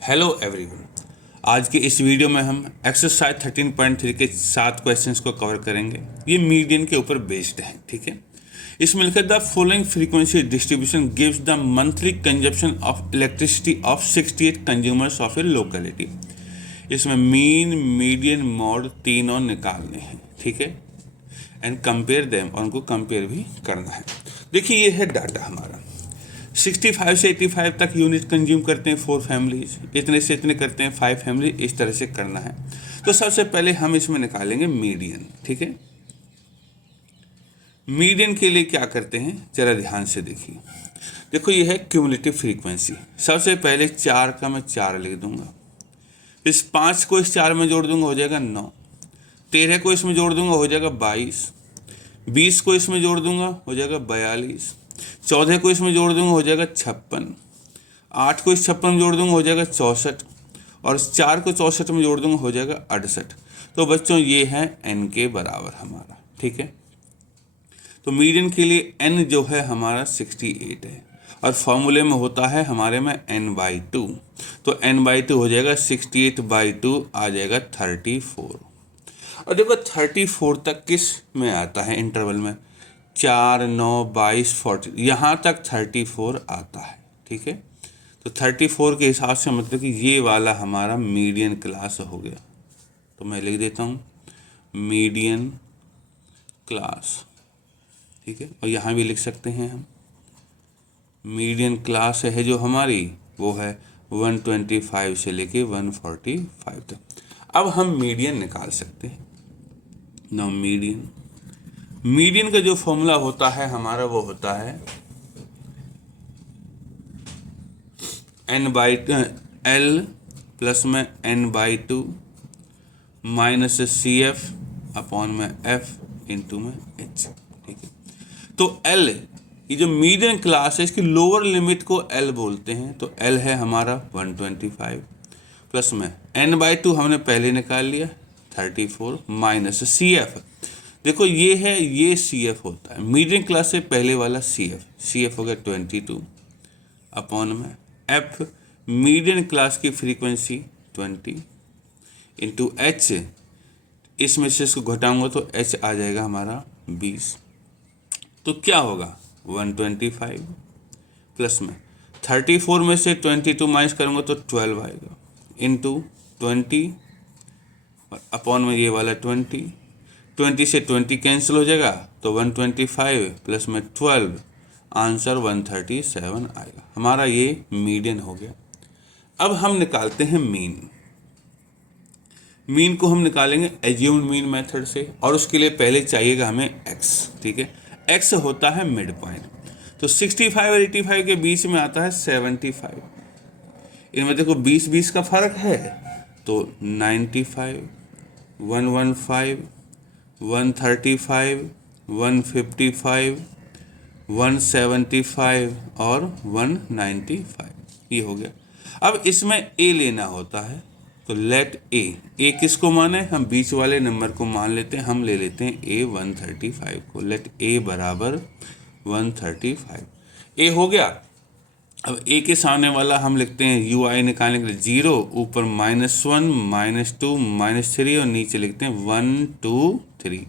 Hello everyone. आज के इस वीडियो में हम एक्सरसाइज 13.3 के 7 क्वेश्चंस को कवर करेंगे। ये मीडियन के ऊपर बेस्ड है, ठीक है। इसमें लिखा the following frequency distribution gives the monthly consumption of elasticity of 68 consumers of A locality. इसमें मीन, मीडियन, मॉड तीनों निकालने हैं, ठीक है, एंड कंपेयर देम, और उनको कंपेयर भी करना है। देखिए ये है डाटा हमारा। 65 से 85 तक यूनिट कंज्यूम करते हैं 4 फैमिलीज, इतने से इतने करते हैं 5 फैमिली, इस तरह से करना है। तो सबसे पहले हम इसमें निकालेंगे मीडियन, ठीक है। मीडियन के लिए क्या करते हैं जरा ध्यान से देखिए। देखो ये है क्यूमुलेटिव फ्रीक्वेंसी। सबसे पहले 4 का मैं 4 लिख दूंगा, इस 5 को इस 4 में जोड़ दूंगा हो जाएगा 9, 13 को इसमें जोड़ दूंगा हो जाएगा 22, 20 को इसमें जोड़ दूंगा हो जाएगा 42, 14 को इसमें जोड़ दूंगा हो जाएगा 56, 8 को इस 56 में जोड़ दूंगा हो जाएगा 64, और 4 को 64 में जोड़ दूंगा हो जाएगा 68। तो बच्चों ये है n के बराबर हमारा, ठीक है। तो मीडियन के लिए n जो है हमारा 68 है, और फॉर्मूले में होता है हमारे में n/2। तो n/2 हो जाएगा 68/2 आ जाएगा 34। और देखो 34 तक किस में आता है इंटरवल में, 4, 9, 22, 40, यहाँ तक 34 आता है, ठीक है। तो 34 के हिसाब से मतलब कि ये वाला हमारा मीडियन क्लास हो गया। तो मैं लिख देता हूँ मीडियन क्लास, ठीक है। और यहाँ भी लिख सकते हैं हम मीडियन क्लास है जो हमारी वो है 125 से लेके 145 तक। अब हम मीडियन निकाल सकते हैं। नो मीडियन का जो फॉर्मूला होता है हमारा वो होता है L प्लस में n/2 माइनस CF अपॉन में F इंटू में H, ठीक है। तो L, ये जो मीडियन क्लास है इसकी लोअर लिमिट को L बोलते हैं। तो L है हमारा 125 प्लस में n/2 हमने पहले निकाल लिया 34 माइनस CF। देखो ये है, ये CF होता है मीडियन क्लास से पहले वाला CF हो गया 22 अपॉन में F, मीडियन क्लास की फ्रीक्वेंसी 20 इंटू H, इसमें से इसको घटाऊंगा तो H आ जाएगा हमारा 20। तो क्या होगा 125 प्लस में 34 में से 22 माइनस करूँगा तो 12 आएगा इंटू 20 अपॉन में ये वाला 20 से 20 कैंसिल हो जाएगा तो 125 प्लस में 12 आंसर 137 आएगा। हमारा ये मीडियन हो गया। अब हम निकालते हैं मीन को हम निकालेंगे एज्यूम्ड मीन मेथड से, और उसके लिए पहले चाहिएगा हमें x, ठीक है। x होता है मिड पॉइंट। तो 65 और 85 के बीच में आता है 75। इनमें देखो 20-20 का फर्क है, तो 95, 115, 135, 155, 175 और 195, ये हो गया। अब इसमें a लेना होता है, तो लेट a किसको माने, हम बीच वाले नंबर को मान लेते हैं। हम ले लेते हैं a 135 को। लेट a बराबर 135, a हो गया। अब a के सामने वाला हम लिखते हैं ui निकालने के लिए 0, ऊपर -1, -2, -3 और नीचे लिखते हैं 1, 2, 3।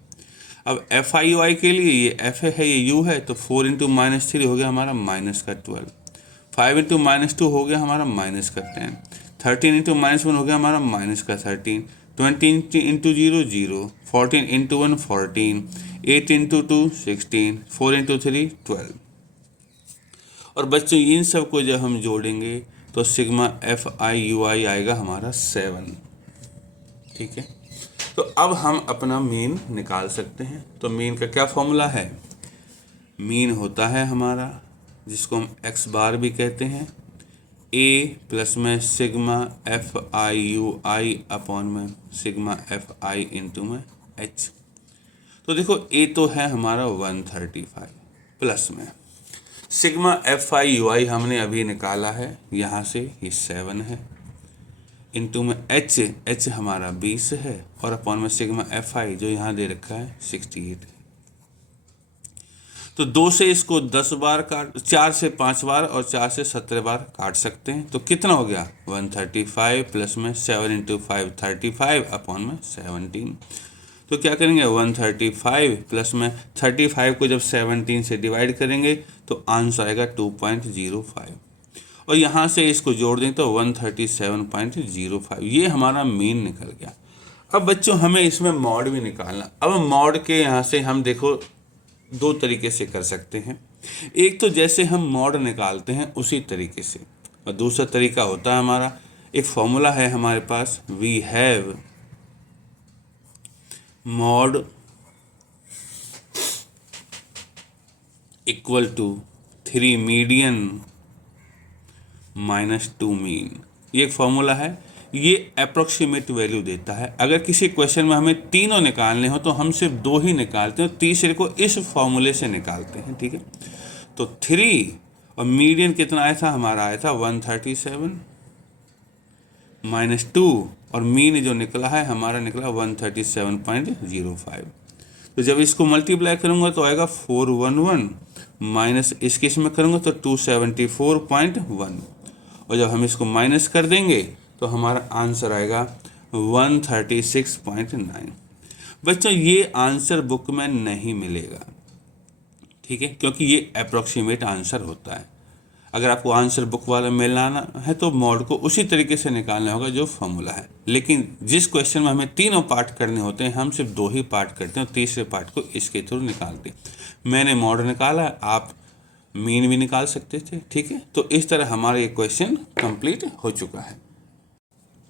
अब FIUI के लिए ये F है, ये U है, तो 4 इंटू -3 हो गया हमारा -12, 5 इंटू -2 हो गया हमारा -10, 13 इंटू -1 हो गया हमारा -13, 20 इंटू 0 0, 14 इंटू 1 14, 8 इंटू 2 16, 4 इंटू 3 12। और बच्चों इन सब को जब हम जोड़ेंगे तो सिग्मा FIUI आएगा हमारा 7, ठीक है। तो अब हम अपना मीन निकाल सकते हैं। तो मीन का क्या फॉर्मूला है, मीन होता है हमारा जिसको हम x बार भी कहते हैं, a प्लस में सिग्मा FIUI अपॉन में सिग्मा FI इंटू में h। तो देखो a तो है हमारा 135 प्लस में सिग्मा FIUI हमने अभी निकाला है, यहाँ से ये 7 है, इंटू में h हमारा 20 है, और अपॉन में सिग्मा FI जो यहाँ दे रखा है 68 है। तो 2 से इसको 10 बार काट, 4 से 5 बार और 4 से 17 बार काट सकते हैं। तो कितना हो गया 135 प्लस में 7 इंटू 5 35 अपॉन में 17। तो क्या करेंगे 135 प्लस में 35 को जब 17 से डिवाइड करेंगे तो आंसर आएगा 2.05 और यहाँ से इसको जोड़ दें तो 137.05। ये हमारा मीन निकल गया। अब बच्चों हमें इसमें मॉड भी निकालना। अब मॉड के यहाँ से हम देखो 2 तरीके से कर सकते हैं। एक तो जैसे हम मॉड निकालते हैं उसी तरीके से, और दूसरा तरीका होता है हमारा, एक फॉर्मूला है हमारे पास, we have mode equal to 3 median minus 2 mean. ये एक फॉर्मूला है, ये अप्रोक्सीमेट वैल्यू देता है। अगर किसी क्वेश्चन में हमें तीनों निकालने हो तो हम सिर्फ 2 ही निकालते हैं, तीसरे को इस फॉर्मूले से निकालते हैं, ठीक है। तो 3 और मीडियन कितना आया था हमारा, आया था 137 माइनस 2 और मीन जो निकला है हमारा निकला 137.05। तो जब इसको मल्टीप्लाई करूंगा तो आएगा 411 माइनस इसके इसमें करूंगा तो 274.1 और जब हम इसको माइनस कर देंगे तो हमारा आंसर आएगा 136.9। बच्चों ये आंसर बुक में नहीं मिलेगा, ठीक है, क्योंकि ये अप्रोक्सीमेट आंसर होता है। अगर आपको आंसर बुक वाला मिलाना है तो मॉड को उसी तरीके से निकालना होगा जो फॉर्मूला है। लेकिन जिस क्वेश्चन में हमें तीनों पार्ट करने होते हैं हम सिर्फ 2 ही पार्ट करते हैं और तीसरे पार्ट को इसके थ्रू निकालते हैं। मैंने मॉड निकाला, आप मीन भी निकाल सकते थे, ठीक है। तो इस तरह हमारा ये क्वेश्चन कंप्लीट हो चुका है।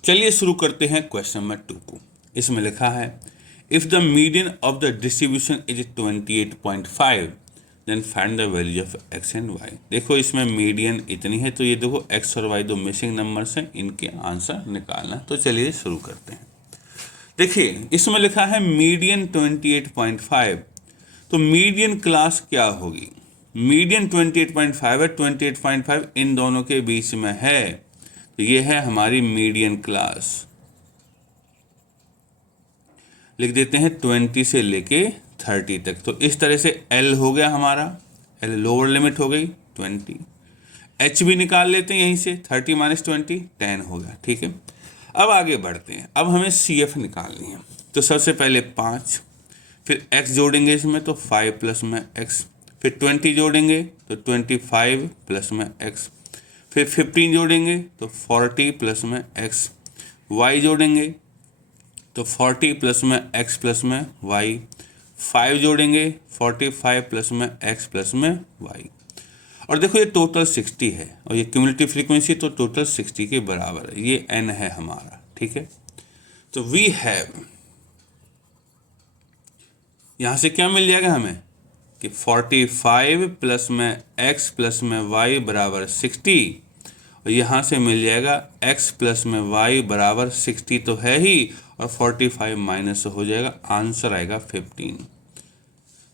चलिए शुरू करते हैं क्वेश्चन नंबर 2 को। इसमें लिखा है if the median of the distribution is 28.5 then find the value of x and y. देखो इसमें मीडियन इतनी है तो ये देखो एक्स और वाई 2 मिसिंग नंबर्स हैं, इनके आंसर निकालना। तो चलिए शुरू करते हैं। देखिए इसमें लिखा है मीडियन 28.5, तो मीडियन क्लास क्या होगी, मीडियन 28.5 है, 28.5 इन दोनों के बीच में है, तो ये है हमारी मीडियन क्लास। लिख देते हैं 20 से लेके 30 तक। तो इस तरह से L हो गया हमारा, L लोअर लिमिट हो गई 20। H भी निकाल लेते हैं यहीं से, 30 माइनस 20 10 हो गया, ठीक है। अब आगे बढ़ते हैं। अब हमें CF निकालनी है। तो सबसे पहले 5, फिर x जोड़ेंगे इसमें तो 5 प्लस में x, फिर 20 जोड़ेंगे तो 25 प्लस में x, फिर 15 जोड़ेंगे तो 40 प्लस में x, y जोड़ेंगे तो 40 प्लस में x प्लस में y, 5 जोड़ेंगे 45 प्लस में x प्लस में y। और देखो ये टोटल 60 है और ये क्यूमुलेटिव फ्रीक्वेंसी तो टोटल 60 के बराबर है, ये n है हमारा, ठीक है। तो वी हैव, यहाँ से क्या मिल जाएगा हमें कि 45 प्लस में x प्लस में y बराबर 60 और यहाँ से मिल जाएगा x प्लस में y बराबर 60 तो है ही और 45 माइनस हो जाएगा, आंसर आएगा 15।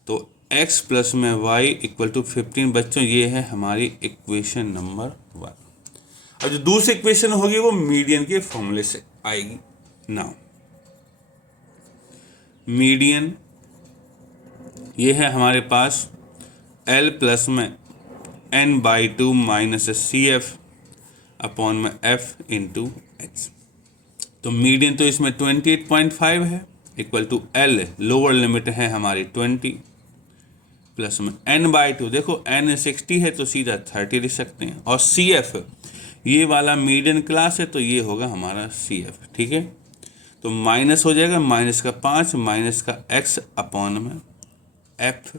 तो x प्लस में y इक्वल टू 15। बच्चों ये है हमारी इक्वेशन नंबर 1। अब जो दूसरी इक्वेशन होगी वो मीडियन के फॉर्मूले से आएगी। नाउ मीडियन ये है हमारे पास L प्लस में n/2 माइनस CF अपॉन में F इंटू H। तो मीडियन तो इसमें 28.5 है equal to L lower limit है हमारी 20 प्लस में n/2, देखो n 60 है तो सीधा 30 लिख सकते हैं, और CF ये वाला मीडियन क्लास है तो ये होगा हमारा CF, ठीक है। तो माइनस हो जाएगा, माइनस का 5 माइनस का x अपॉन में F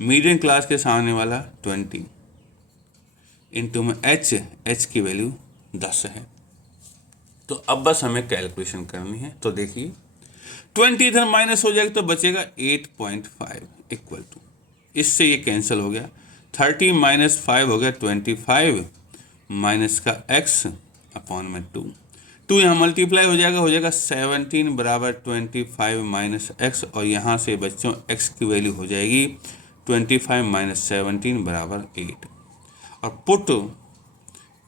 मीडियन क्लास के सामने वाला 20 इंटू में H की वैल्यू 10 है। तो अब बस हमें कैलकुलेशन करनी है। तो देखिए 20 इधर माइनस हो जाएगा तो बचेगा 8.5 इक्वल टू, इससे ये कैंसिल हो गया, 30 माइनस 5 हो गया 25 माइनस का x अपॉन में 2 यहाँ मल्टीप्लाई हो जाएगा 17 बराबर 25 माइनस x, और यहाँ से बच्चों x की वैल्यू हो जाएगी 25 माइनस 17 बराबर 8, और पुट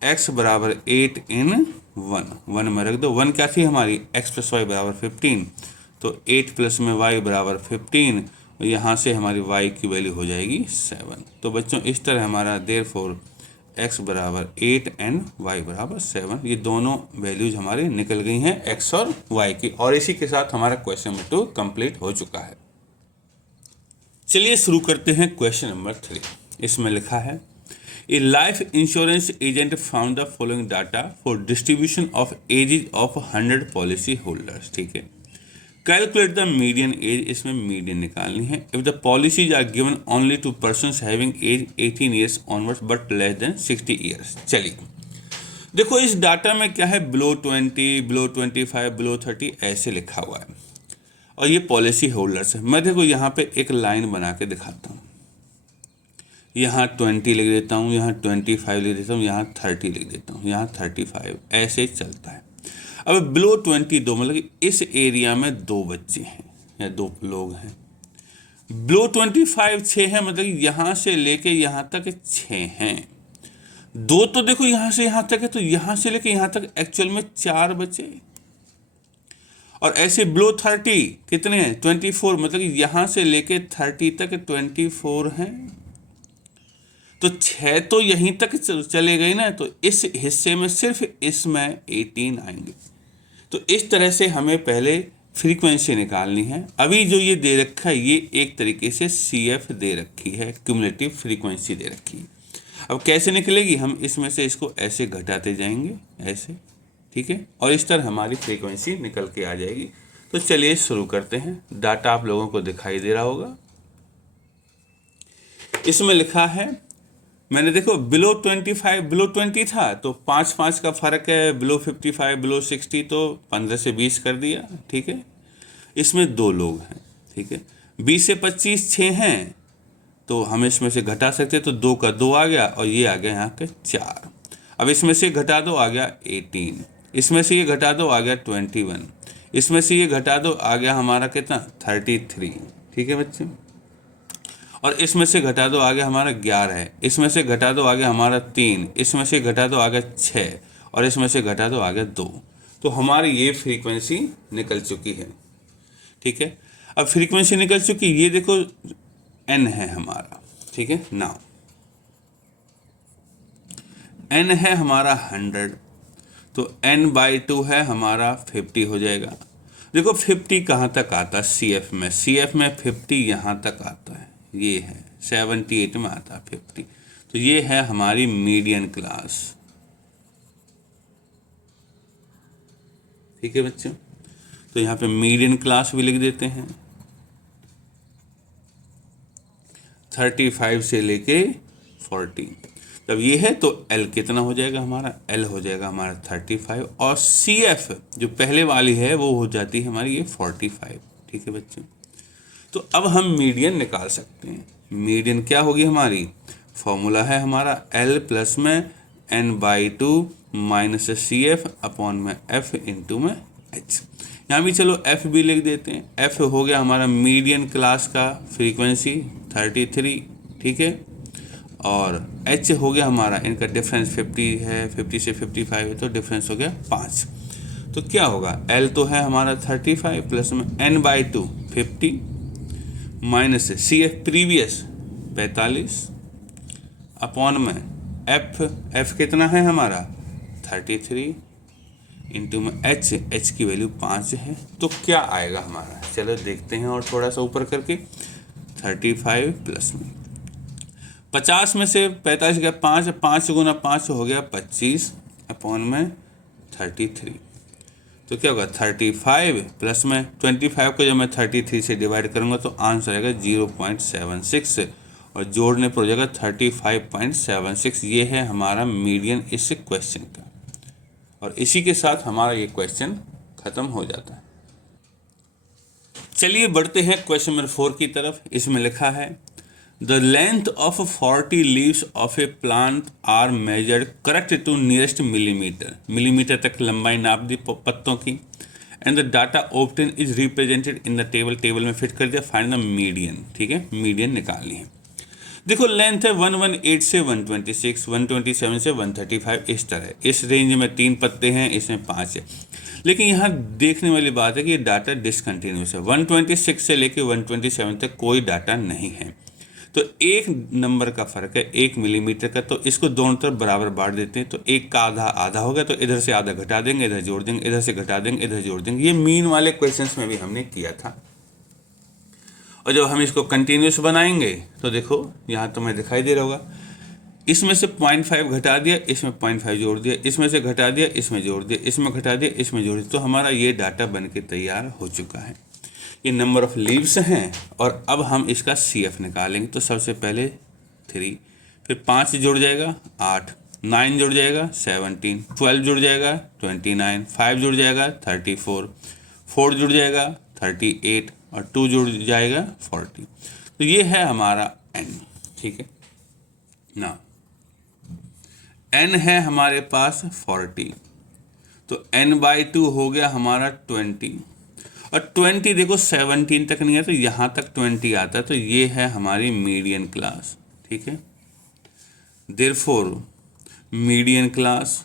x बराबर 8 इन 1 में रख दो। 1 क्या थी हमारी, x प्लस वाई बराबर 15, तो 8 प्लस में y बराबर 15 और यहाँ से हमारी y की वैल्यू हो जाएगी 7। तो बच्चों इस तरह हमारा देयरफॉर x बराबर 8 एंड y बराबर 7, ये दोनों वैल्यूज हमारे निकल गई हैं x और y की। और इसी के साथ हमारा क्वेश्चन नंबर 2 कंप्लीट हो चुका है। चलिए शुरू करते हैं क्वेश्चन नंबर 3। इसमें लिखा है a life insurance agent found the following data for distribution of ages of 100 policy holders. ठीक है, कैलकुलेट द मीडियन एज, इसमें मीडियन निकालनी है। If the policies are given only to persons having age 18 years onwards but less than 60 years. चलिए देखो इस data में क्या है, बिलो 20, बिलो 25, बिलो 30 ऐसे लिखा हुआ है और ये पॉलिसी होल्डर्स है। मैं देखो यहाँ पे एक लाइन बना के दिखाता हूँ, यहाँ 20 लिख देता हूँ, यहाँ 25 लिख देता हूँ, यहाँ 30 लिख देता हूँ, यहाँ 35, ऐसे चलता है। अब बिलो 22 मतलब कि इस एरिया में 2 बच्चे हैं या 2 लोग हैं। बिलो 25 6 हैं, मतलब कि यहाँ से लेके यहाँ तक 6 हैं। 2 तो देखो यहाँ से यहाँ तक है, तो यहाँ से लेके यहाँ तक एक्चुअल में 4 बचे। और ऐसे बिलो 30 कितने हैं, 24, मतलब कि यहाँ से लेके 30 तक 24 हैं। तो 6 तो यहीं तक चले गए ना, तो इस हिस्से में सिर्फ इसमें 18 आएंगे। तो इस तरह से हमें पहले फ्रीक्वेंसी निकालनी है। अभी जो ये दे रखा है ये एक तरीके से CF दे रखी है, क्यूमुलेटिव फ्रीक्वेंसी दे रखी है। अब कैसे निकलेगी, हम इसमें से इसको ऐसे घटाते जाएंगे ऐसे, ठीक है, और इस तरह हमारी फ्रीक्वेंसी निकल के आ जाएगी। तो चलिए शुरू करते हैं। डाटा आप लोगों को दिखाई दे रहा होगा। इसमें लिखा है, मैंने देखो बिलो 25 बिलो 20 था तो 5 का फ़र्क है, बिलो 55 बिलो 60 तो 15 से 20 कर दिया। ठीक है, इसमें 2 लोग हैं। ठीक है, 20 से 25 6 हैं, तो हम इसमें से घटा सकते हैं, तो 2 का 2 आ गया और ये आ गया यहाँ के 4। अब इसमें से घटा दो आ गया 18, इसमें से ये घटा दो आ गया 21, इसमें से ये घटा दो आ गया हमारा कितना 33। ठीक है बच्चे, और इसमें से घटा दो आ गया हमारा 11, इसमें से घटा दो आ गया हमारा 3, इसमें से घटा दो आ गया 6 और इसमें से घटा दो आ गया 2। तो हमारी ये फ्रीक्वेंसी निकल चुकी है। ठीक है, अब फ्रीक्वेंसी निकल चुकी, ये देखो n है हमारा। ठीक है, नाउ n है हमारा 100, तो n/2 है हमारा 50 हो जाएगा। देखो 50 कहाँ तक आता है CF में, CF में 50 यहाँ तक आता है, ये है 78 में आता है 50। तो ये है हमारी मीडियन क्लास। ठीक है बच्चों, तो यहाँ पे मीडियन क्लास भी लिख देते हैं। 35 से लेके 40, तब ये है तो L कितना हो जाएगा हमारा, L हो जाएगा हमारा 35 और CF जो पहले वाली है वो हो जाती है हमारी ये 45। ठीक है बच्चों, तो अब हम मीडियन निकाल सकते हैं। मीडियन क्या होगी हमारी, फॉर्मूला है हमारा L प्लस में n/2 माइनस CF अपॉन में F इंटू में H। यहाँ भी चलो F भी लिख देते हैं। F हो गया हमारा मीडियन क्लास का फ्रीक्वेंसी 33। ठीक है, और H हो गया हमारा, इनका डिफरेंस 50 है, 50 से 55 है, तो डिफरेंस हो गया 5। तो क्या होगा, L तो है हमारा 35 प्लस में n/2 50 minus CF previous 45 upon में F कितना है हमारा 33 इंटू में H की वैल्यू 5 है। तो क्या आएगा हमारा, चलो देखते हैं और थोड़ा सा ऊपर करके। 35 प्लस में 50 में से 45 गया 5, 5 गुना 5 हो गया 25 अपॉन में 33। तो क्या होगा 35 प्लस में 25 को जब मैं 33 से डिवाइड करूंगा तो आंसर आएगा 0.76 और जोड़ने पर हो जाएगा 35.76। ये है हमारा मीडियन इस क्वेश्चन का, और इसी के साथ हमारा ये क्वेश्चन खत्म हो जाता है। चलिए बढ़ते हैं क्वेश्चन नंबर 4 की तरफ। इसमें लिखा है the length of 40 leaves of a plant are measured correct to nearest millimetre. Millimetre तक लंबाई नाप दी पत्तों की, and the data obtain is represented in the table. Table में फिट कर दिया, फाइंड द मीडियन। ठीक है, मीडियन निकालनी है। देखो लेंथ है 118 से 126, 127 से 135, इस तरह। इस रेंज में 3 पत्ते हैं, इसमें 5 है। लेकिन यहाँ देखने वाली बात है कि ये डाटा डिसकंटिन्यूस है। 126 से लेके 127 तक कोई डाटा नहीं है, तो एक नंबर का फ़र्क है 1 मिलीमीटर का, तो इसको दोनों तरफ बराबर बांट देते हैं। तो एक का आधा आधा हो गया, तो इधर से आधा घटा देंगे, इधर जोड़ देंगे, इधर से घटा देंगे, इधर जोड़ देंगे। ये मीन वाले क्वेश्चंस में भी हमने किया था। और जब हम इसको कंटिन्यूस बनाएंगे तो देखो यहाँ तुम्हें दिखाई दे रहा होगा, इसमें से 0.5 घटा दिया, इसमें 0.5 जोड़ दिया, इसमें से घटा दिया, इसमें जोड़ दिया, इसमें घटा दिया, इसमें जोड़ दिया, तो हमारा ये डाटा बन के तैयार हो चुका है। ये नंबर ऑफ लीव्स हैं। और अब हम इसका CF निकालेंगे। तो सबसे पहले 3, फिर 5 जुड़ जाएगा 8, 9 जुड़ जाएगा 17, 12 जुड़ जाएगा 29, 5 जुड़ जाएगा 34, 4 जुड़ जाएगा 38 और 2 जुड़ जाएगा 40। तो ये है हमारा n। ठीक है ना, n है हमारे पास 40, तो n/2 हो गया हमारा 20। और 20 देखो 17 तक नहीं है, तो यहाँ तक 20 आता है, तो ये है हमारी मीडियन क्लास। ठीक है, देयरफॉर मीडियन क्लास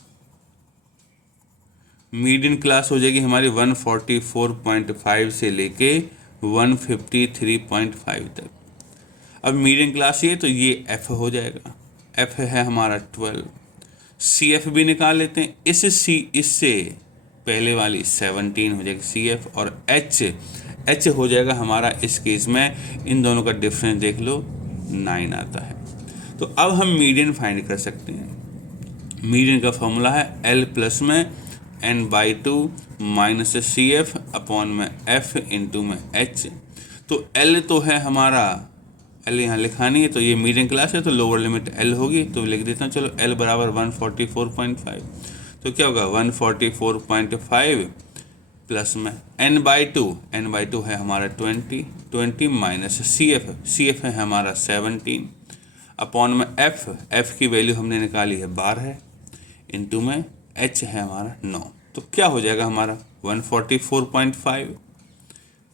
हो जाएगी हमारी 144.5 से लेके 153.5 तक। अब मीडियन क्लास ये, तो ये F हो जाएगा, F है हमारा 12। CF भी निकाल लेते हैं, इससे पहले वाली 17 हो जाएगी CF, और H हो जाएगा हमारा, इस केस में इन दोनों का डिफरेंस देख लो 9 आता है। तो अब हम मीडियन फाइंड कर सकते हैं। मीडियन का फॉर्मूला है L प्लस में n/2 माइनस CF अपॉन में F इंटू में H। तो L तो है हमारा, L यहाँ लिखा नहीं है, तो ये मीडियन क्लास है, तो लोअर लिमिट L होगी, तो लिख देता हूँ। चलो L बराबर 144.5, तो क्या होगा 144.5 प्लस में n/2 है हमारा 20 माइनस CF है हमारा 17 अपॉन में F की वैल्यू हमने निकाली है 12 इंटू में H है हमारा 9। तो क्या हो जाएगा हमारा 144.5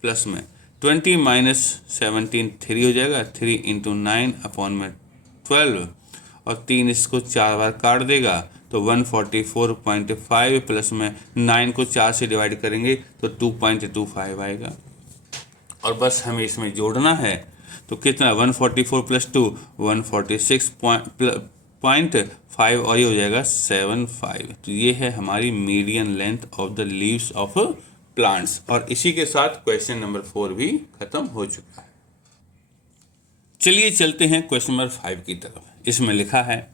प्लस में 20 माइनस 17 3 हो जाएगा, 3 इंटू 9 अपॉन में 12, और 3 इसको 4 बार काट देगा, तो 144.5 प्लस में 9 को 4 से डिवाइड करेंगे तो 2.25 आएगा। और बस हमें इसमें जोड़ना है, तो कितना 144 प्लस 2 146.5, और ये हो जाएगा 75। तो ये है हमारी median length of the leaves of plants. और इसी के साथ क्वेश्चन नंबर 4 भी खत्म हो चुका है। चलिए चलते हैं क्वेश्चन नंबर 5 की तरफ। इसमें लिखा है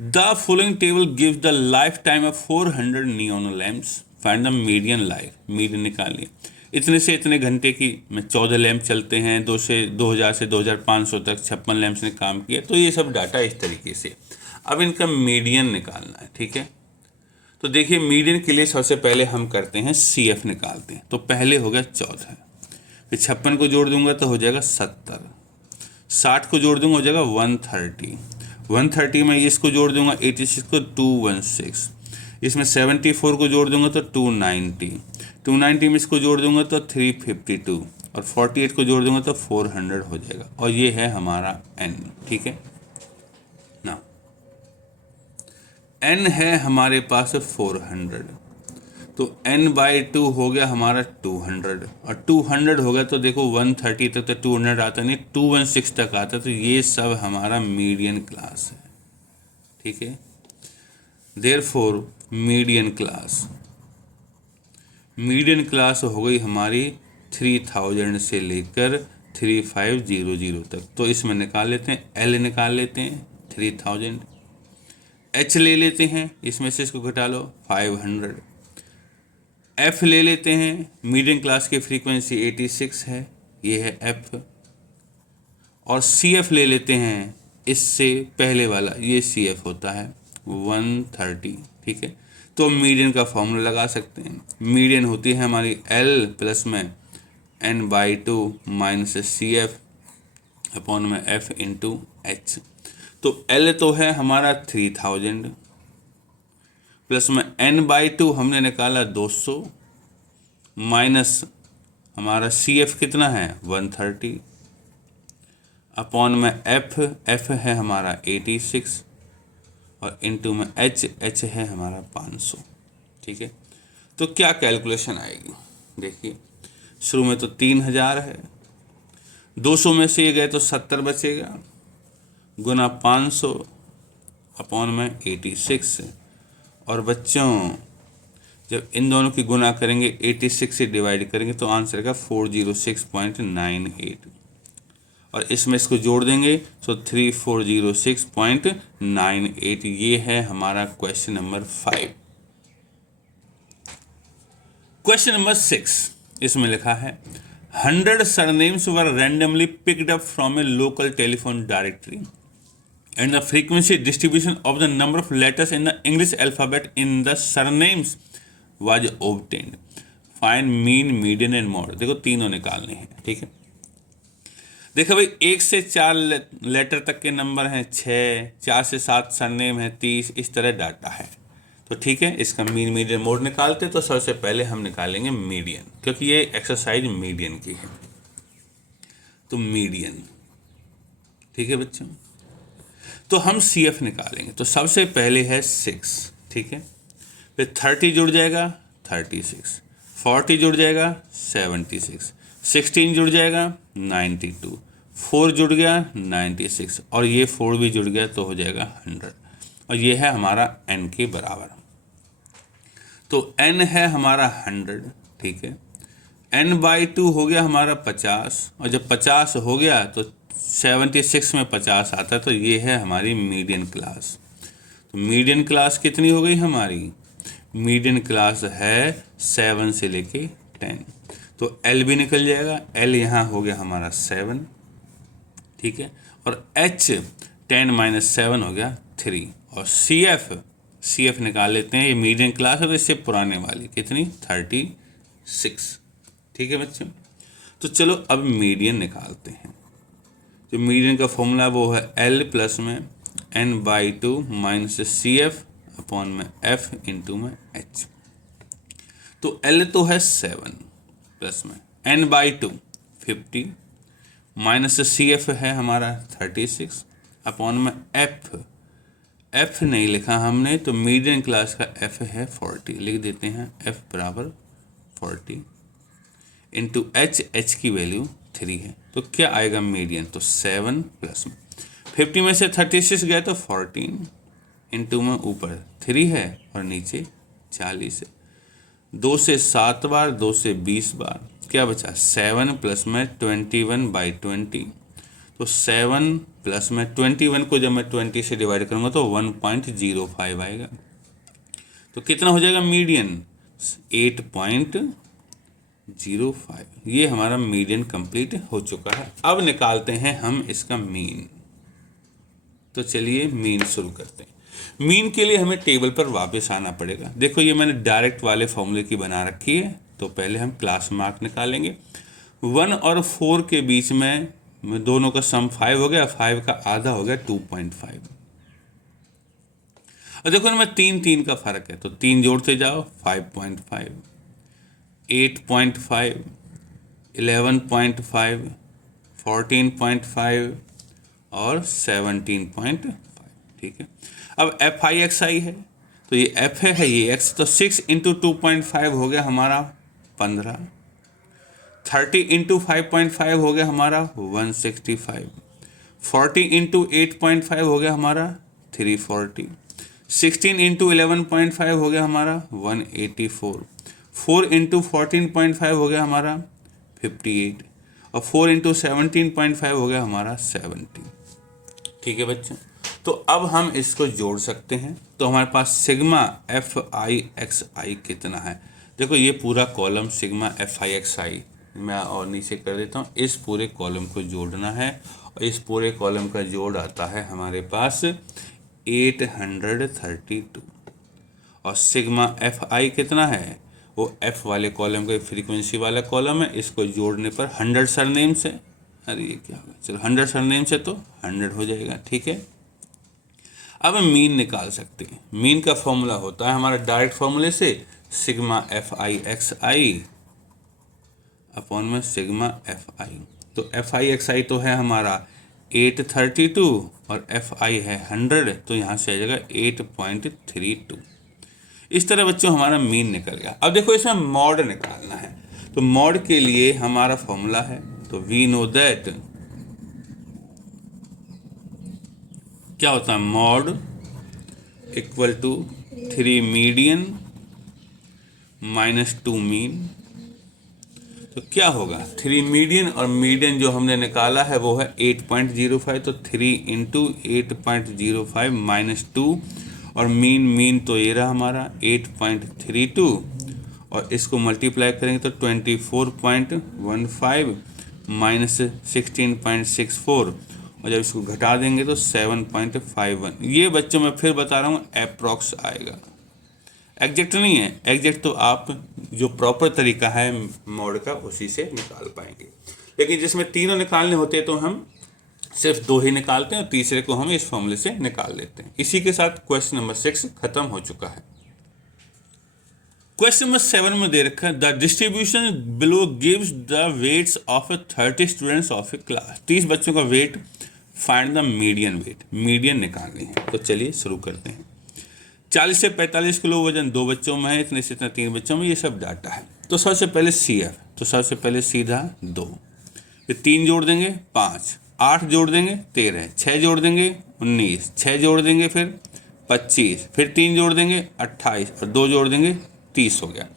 the following table gives the life time of 400 neon lamps, find the median life. Median निकालिए। इतने से इतने घंटे की में 14 लैम्प चलते हैं, 2000 से 2500 तक 56 लैम्प्स ने काम किया। तो ये सब डाटा इस तरीके से। अब इनका मीडियन निकालना है। ठीक है, तो देखिए मीडियन के लिए सबसे पहले हम करते हैं CF निकालते हैं। तो पहले हो गया 14, फिर 56 को जोड़ दूंगा तो हो जाएगा 70, 60 को जोड़ दूंगा हो जाएगा 130, 130 में इसको जोड़ दूंगा 86 को 216, इसमें 74 को जोड़ दूंगा तो 290, 290 में इसको जोड़ दूंगा तो 352, और 48 को जोड़ दूंगा तो 400 हो जाएगा। और ये है हमारा n। ठीक है ना, n है हमारे पास 400, तो n/2 हो गया हमारा 200, और 200 हो गया तो देखो 130 तक तो 200 आता नहीं, 216 तक आता। तो ये सब हमारा मीडियन क्लास है। ठीक है, देयरफॉर मीडियन क्लास हो गई हमारी 3000 से लेकर 3500 तक। तो इसमें निकाल लेते हैं, L निकाल लेते हैं 3000, H ले लेते हैं, इसमें से इसको घटा लो 500, F ले लेते हैं, मीडियम क्लास की फ्रीक्वेंसी 86 है, ये है F, और CF ले लेते हैं, इससे पहले वाला ये CF होता है 130। ठीक है, तो मीडियन का फॉर्मूला लगा सकते हैं। मीडियन होती है हमारी L प्लस में n/2 माइनस CF अपॉन में F इंटू H। तो L तो है हमारा 3000 प्लस में n/2 हमने निकाला 200 माइनस हमारा CF कितना है 130 अपॉन में F है हमारा 86 और इंटू में H है हमारा 500। ठीक है, तो क्या कैलकुलेशन आएगी, देखिए शुरू में तो 3000 है, 200 में से ये गए तो 70 बचेगा, गुना 500 अपॉन में 86 है। और बच्चों जब इन दोनों की गुना करेंगे 86 से डिवाइड करेंगे तो आंसर का 406.98 और इसमें इसको जोड़ देंगे तो 3406.98। ये है हमारा क्वेश्चन नंबर 5। क्वेश्चन नंबर 6 इसमें लिखा है 100 surnames were randomly picked up from A local telephone directory and the frequency distribution of the number of letters in the English alphabet in the surnames was obtained. Find mean, median and mode। देखो तीनों निकालने हैं, ठीक है। देखो भाई 1 से 4 letter तक के नंबर हैं 6, 4 से 7 सरनेम है 30, इस तरह डाटा है। तो ठीक है, इसका मीन मीडियन मोड निकालते तो सबसे पहले हम निकालेंगे मीडियन, क्योंकि ये एक्सरसाइज मीडियन की है। तो मीडियन, ठीक है बच्चों। तो हम CF निकालेंगे, तो सबसे पहले है 6, ठीक है। फिर 30 जुड़ जाएगा 36, 40 जुड़ जाएगा 76, 16 जुड़ जाएगा 92, 4 जुड़ गया 96 और ये 4 भी जुड़ गया तो हो जाएगा 100 और ये है हमारा n के बराबर। तो n है हमारा 100, ठीक है। n/2 हो गया हमारा 50 और जब 50 हो गया तो 76 में 50 आता है, तो ये है हमारी मीडियन क्लास। तो मीडियन क्लास कितनी हो गई हमारी? मीडियन क्लास है 7 से लेके 10। तो L भी निकल जाएगा, L यहाँ हो गया हमारा 7, ठीक है। और H 10 - 7 हो गया 3। और CF निकाल लेते हैं, ये मीडियन क्लास है तो इससे पुराने वाली कितनी 36, ठीक है बच्चों। तो चलो अब मीडियन निकालते हैं। जो मीडियन का फॉर्मूला वो है L प्लस में n/2 माइनस CF अपॉन में F इंटू में H। तो L तो है 7 प्लस में n/2 50 माइनस CF है हमारा 36 अपॉन में F नहीं लिखा हमने, तो मीडियन क्लास का F है 40, लिख देते हैं F बराबर 40 इंटू H की वैल्यू 3 है। तो क्या आएगा मीडियन? तो 7 प्लस में 50 में से 36 गया तो 14 इंटू में ऊपर 3 है और नीचे 40 है। 2 से 7 बार, 2 से 20 बार, क्या बचा 7 प्लस में 21/20। तो 7 प्लस में 21 को जब मैं 20 से डिवाइड करूँगा तो 1.05 आएगा। तो कितना हो जाएगा मीडियन? 8.05। ये हमारा मीडियन कंप्लीट हो चुका है। अब निकालते हैं हम इसका मीन। तो चलिए मीन शुरू करते हैं। मीन के लिए हमें टेबल पर वापस आना पड़ेगा। देखो ये मैंने डायरेक्ट वाले फॉर्मूले की बना रखी है। तो पहले हम क्लास मार्क निकालेंगे। 1 और 4 के बीच में दोनों का सम 5 हो गया, 5 का आधा हो गया 2.5। और देखो इनमें 3 का फर्क है, तो 3 जोड़ते जाओ 5.5, 8.5, 11.5, 14.5 और 17.5, ठीक है। अब FI/XI है, तो ये F है ये X, तो 6 इंटू 2.5 हो गया हमारा 15, 30 इंटू 5.5 हो गया हमारा 165, 40 इंटू 8.5 हो गया हमारा 340, 16 इंटू 11.5 हो गया हमारा 184, 4 इंटू 14.5 हो गया हमारा 58 और 4 इंटू 17.5 हो गया हमारा 70, ठीक है बच्चों। तो अब हम इसको जोड़ सकते हैं। तो हमारे पास सिग्मा FI/XI कितना है? देखो ये पूरा कॉलम सिग्मा FI/XI मैं और नीचे कर देता हूँ। इस पूरे कॉलम को जोड़ना है और इस पूरे कॉलम का जोड़ आता है हमारे पास 832। और सिग्मा FI कितना है? वो F वाले कॉलम का फ्रीक्वेंसी वाला कॉलम है। इसको जोड़ने पर 100 सरनेम से, अरे ये क्या होगा, चलो 100 सरनेम से तो 100 हो जाएगा, ठीक है। अब हम मीन निकाल सकते हैं। मीन का फॉर्मूला होता है हमारा डायरेक्ट फॉर्मूले से सिग्मा FI/XI अपॉन में सिग्मा FI। तो FI/XI तो है हमारा 832 और FI है 100, तो यहाँ से आ जाएगा 8.32। इस तरह बच्चों हमारा मीन निकल गया। अब देखो इसमें मॉड निकालना है, तो मॉड के लिए हमारा फॉर्मूला है, तो वी नो दैट क्या होता है, mode equal to 3 median minus 2 mean. तो क्या होगा, 3 मीडियन और मीडियन जो हमने निकाला है वो है 8.05, तो 3 इंटू 8.05 माइनस 2, और मीन तो ये रहा हमारा 8.32, और इसको मल्टीप्लाई करेंगे तो 24.15 माइनस 16.64, और जब इसको घटा देंगे तो 7.51। ये बच्चों मैं फिर बता रहा हूँ अप्रॉक्स आएगा, एग्जैक्ट नहीं है। एग्जैक्ट तो आप जो प्रॉपर तरीका है मॉड का उसी से निकाल पाएंगे, लेकिन जिसमें तीनों निकालने होते हैं तो हम सिर्फ 2 ही निकालते हैं और तीसरे को हम इस फॉर्मूले से निकाल लेते हैं। इसी के साथ क्वेश्चन नंबर 6 खत्म हो चुका है। क्वेश्चन नंबर 7 में दे रखा है the distribution below gives the weights of 30 students of a class. 30 बच्चों का वेट, find the median weight, median निकालनी है। तो चलिए शुरू करते हैं। 40 से 45 किलो वजन 2 बच्चों में है, इतने से इतना 3 बच्चों में, ये सब डाटा है। तो सबसे पहले CF, तो सबसे पहले सीधा 2, फिर 3 जोड़ देंगे 5, 8 जोड़ देंगे 13, 6 जोड़ देंगे 19, 6 जोड़ देंगे फिर 25, फिर 3 जोड़ देंगे 28 और 2 जोड़ देंगे 30 हो गया।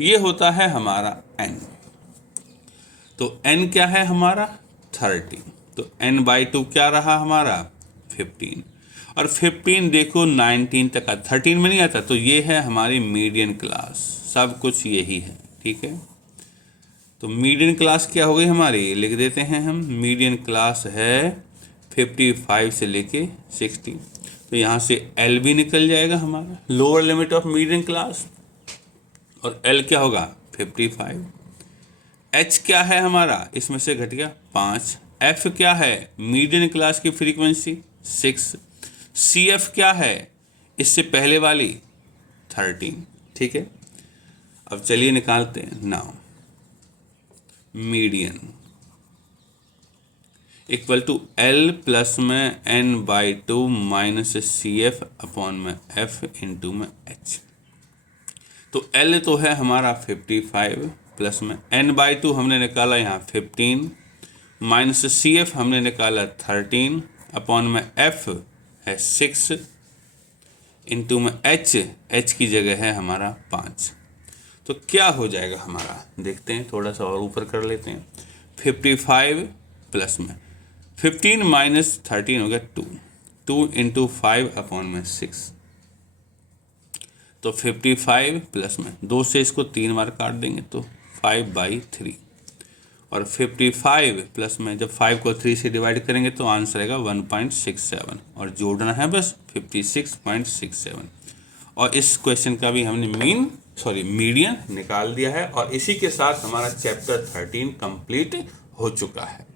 ये होता है हमारा N। तो N क्या है हमारा 30, तो N/2 क्या रहा हमारा 15, और 15 देखो 19 तक आता, 13 में नहीं आता, तो ये है हमारी मीडियन क्लास। सब कुछ यही है, ठीक है। तो मीडियन क्लास क्या हो गई हमारी, लिख देते हैं हम, मीडियन क्लास है 55 से लेके 60। तो यहाँ से L भी निकल जाएगा हमारा, lower limit of median class, और L क्या होगा 55। H क्या है हमारा, इसमें से घट गया 5। F क्या है, मीडियन क्लास की फ्रीक्वेंसी 6। CF क्या है, इससे पहले वाली 13, ठीक है। अब चलिए निकालते हैं। Now median equal to L plus में N/2 माइनस CF अपॉन में F इंटू में H। तो L तो है हमारा 55 प्लस में N/2 हमने निकाला यहाँ 15 माइनस CF हमने निकाला 13 अपॉन में F है 6 इंटू में H की जगह है हमारा 5। तो क्या हो जाएगा हमारा, देखते हैं, थोड़ा सा और ऊपर कर लेते हैं। 55 प्लस में 15 माइनस 13 हो गया 2 इंटू 5 अपॉन में 6। तो 55 प्लस में 2 से इसको 3 बार काट देंगे तो 5/3, और 55 प्लस में जब 5 को 3 से डिवाइड करेंगे तो आंसर आएगा 1.67, और जोड़ना है बस 56.67। और इस क्वेश्चन का भी हमने मीडियन निकाल दिया है, और इसी के साथ हमारा चैप्टर 13 कंप्लीट हो चुका है।